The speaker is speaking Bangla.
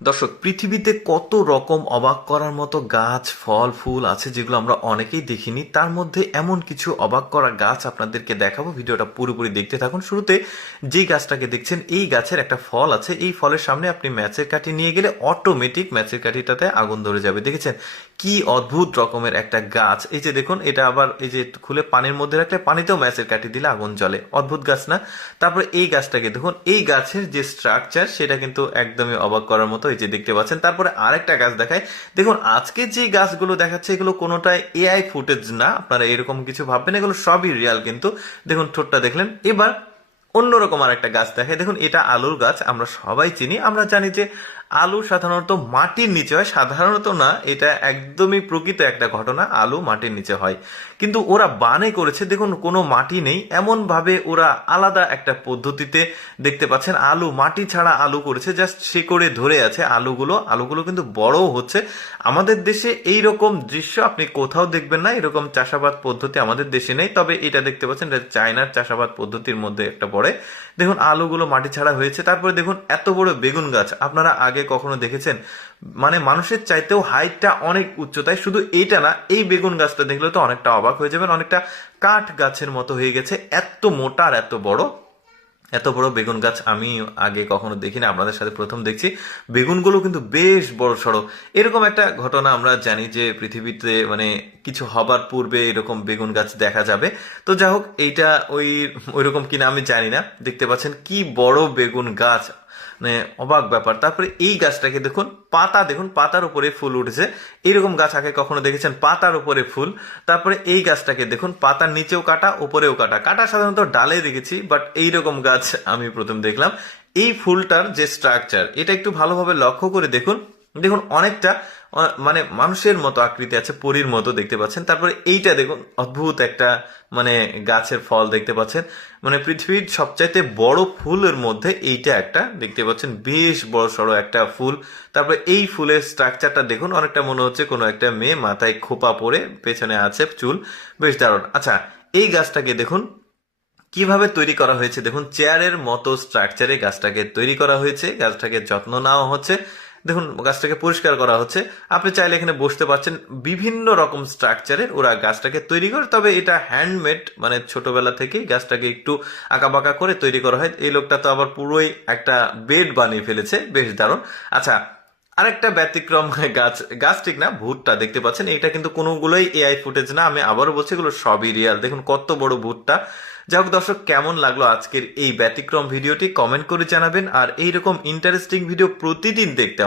দর্শক, পৃথিবীতে কত রকম অবাক করার মতো গাছ, ফল, ফুল আছে যেগুলো আমরা অনেকেই দেখিনি। তার মধ্যে এমন কিছু অবাক করা গাছ আপনাদেরকে দেখাবো। ভিডিওটা পুরোপুরি দেখতে থাকুন। শুরুতে যে গাছটাকে দেখছেন, এই গাছের একটা ফল আছে। এই ফলের সামনে আপনি ম্যাচের কাঠি নিয়ে গেলে অটোমেটিক ম্যাচের কাঠিটাতে আগুন ধরে যাবে। দেখেছেন কি অদ্ভুত রকমের একটা গাছ। এই যে দেখুন, এটা আবার এই যে খুলে পানির মধ্যে রাখলে পানিতেও ম্যাচের কাঠি দিলে আগুন জ্বলে। অদ্ভুত গাছ না? তারপরে এই গাছটাকে দেখুন, এই গাছের যে স্ট্রাকচার সেটা কিন্তু একদমই অবাক করার মতো। এই যে দেখতে পাচ্ছেন। তারপরে আরেকটা গাছ দেখায়। দেখুন, আজকে যে গাছগুলো দেখাচ্ছে এগুলো কোনোটাই এআই ফুটেজ না, আপনারা এরকম কিছু ভাববেন, এগুলো সবই রিয়াল। কিন্তু দেখুন, ঠোঁটটা দেখলেন। এবার অন্যরকম আর একটা গাছ দেখায়। দেখুন, এটা আলুর গাছ। আমরা সবাই চিনি, আমরা জানি যে আলু সাধারণত মাটির নিচে হয়। সাধারণত না, এটা একদমই প্রকৃত একটা ঘটনা, আলু মাটির নিচে হয়। কিন্তু ওরা বানে করেছে, দেখুন কোনো মাটি নেই, এমন ভাবে ওরা আলাদা একটা পদ্ধতিতে দেখতে পাচ্ছেন আলু, মাটি ছাড়া আলু করেছে, জাস্ট শিকড়ে ধরে আছে আলুগুলো। আলুগুলো কিন্তু বড়ও হচ্ছে। আমাদের দেশে এই রকম দৃশ্য আপনি কোথাও দেখবেন না। এরকম চাষাবাদ পদ্ধতি আমাদের দেশে নেই। তবে এটা দেখতে পাচ্ছেন, এটা চায়নার চাষাবাদ পদ্ধতির মধ্যে একটা পড়ে। দেখুন আলুগুলো মাটি ছাড়া হয়েছে। তারপরে দেখুন এত বড় বেগুন গাছ আপনারা আগে কখনো দেখেছেন? মানে মানুষের চাইতেও হাইটটা অনেক উচ্চতায়। শুধু এইটা না, এই বেগুন গাছটা দেখলে তো অনেকটা অবাক হয়ে যাবেন। অনেকটা কাঠ গাছের মতো হয়ে গেছে, এত মোটা আর এত বড়। এত বড় বেগুন গাছ আমি আগে কখনো দেখিনি, আপনাদের সাথে প্রথম দেখছি। বেগুনগুলো কিন্তু বেশ বড় সড়ো। এরকম একটা ঘটনা আমরা জানি যে পৃথিবীতে মানে কিছু হবার পূর্বে এরকম বেগুন গাছ দেখা যাবে। তো যাই হোক, এইটা ওইরকম কিনা আমি জানি না। দেখতে পাচ্ছেন কি বড় বেগুন গাছ, মানে অবাক ব্যাপার। তারপরে এই গাছটাকে দেখুন, পাতা দেখুন, পাতার উপরে ফুল উঠেছে। এইরকম গাছ আগে কখনো দেখেছেন? পাতার উপরে ফুল। তারপরে এই গাছটাকে দেখুন, পাতার নিচেও কাটা, উপরেও কাটা। কাটা সাধারণত ডালে দেখেছি, বাট এইরকম গাছ আমি প্রথম দেখলাম। এই ফুলটার যে স্ট্রাকচার, এটা একটু ভালোভাবে লক্ষ্য করে দেখুন। দেখুন অনেকটা মানে মানুষের মতো আকৃতি আছে, পরীর মতো দেখতে পাচ্ছেন। তারপরে এইটা দেখুন, অদ্ভুত একটা মানে গাছের ফল দেখতে পাচ্ছেন। মানে পৃথিবীর সবচাইতে বড় ফুলের মধ্যে এইটা একটা দেখতে পাচ্ছেন, বেশ বড় সড়ো একটা ফুল। তারপরে এই ফুলের স্ট্রাকচারটা দেখুন, অনেকটা মনে হচ্ছে কোনো একটা মেয়ে, মাথায় খোপা পরে, পেছনে আছে চুল, বেশ দারুণ। আচ্ছা, এই গাছটাকে দেখুন কিভাবে তৈরি করা হয়েছে। দেখুন চেয়ারের মতো স্ট্রাকচারে গাছটাকে তৈরি করা হয়েছে। গাছটাকে যত্ন নেওয়া হচ্ছে। দেখুন গাছটাকে পরিষ্কার করা হচ্ছে। আপনি চাইলে এখানে বসতে পারছেন। বিভিন্ন রকম স্ট্রাকচারে ওরা গাছটাকে তৈরি করে। তবে এটা হ্যান্ডমেড, মানে ছোটবেলা থেকেই গাছটাকে একটু আঁকাবাঁকা করে তৈরি করা হয়। এই লোকটা তো আবার পুরোই একটা বেড বানিয়ে ফেলেছে, বেশ দারুণ। আচ্ছা, আরেকটা ব্যতিক্রম গাছ, গাছ ঠিক না, ভুট্টা দেখতে পাচ্ছেন। এটা কিন্তু কোনোগুলোই এআই ফুটেজ না, আমি আবারও বলছি এগুলো সবই রিয়াল। দেখুন কত বড় ভুট্টা। যাই হোক দর্শক, কেমন লাগলো আজকের এই ব্যতিক্রম ভিডিওটি কমেন্ট করে জানাবেন। আর এইরকম ইন্টারেস্টিং ভিডিও প্রতিদিন দেখতে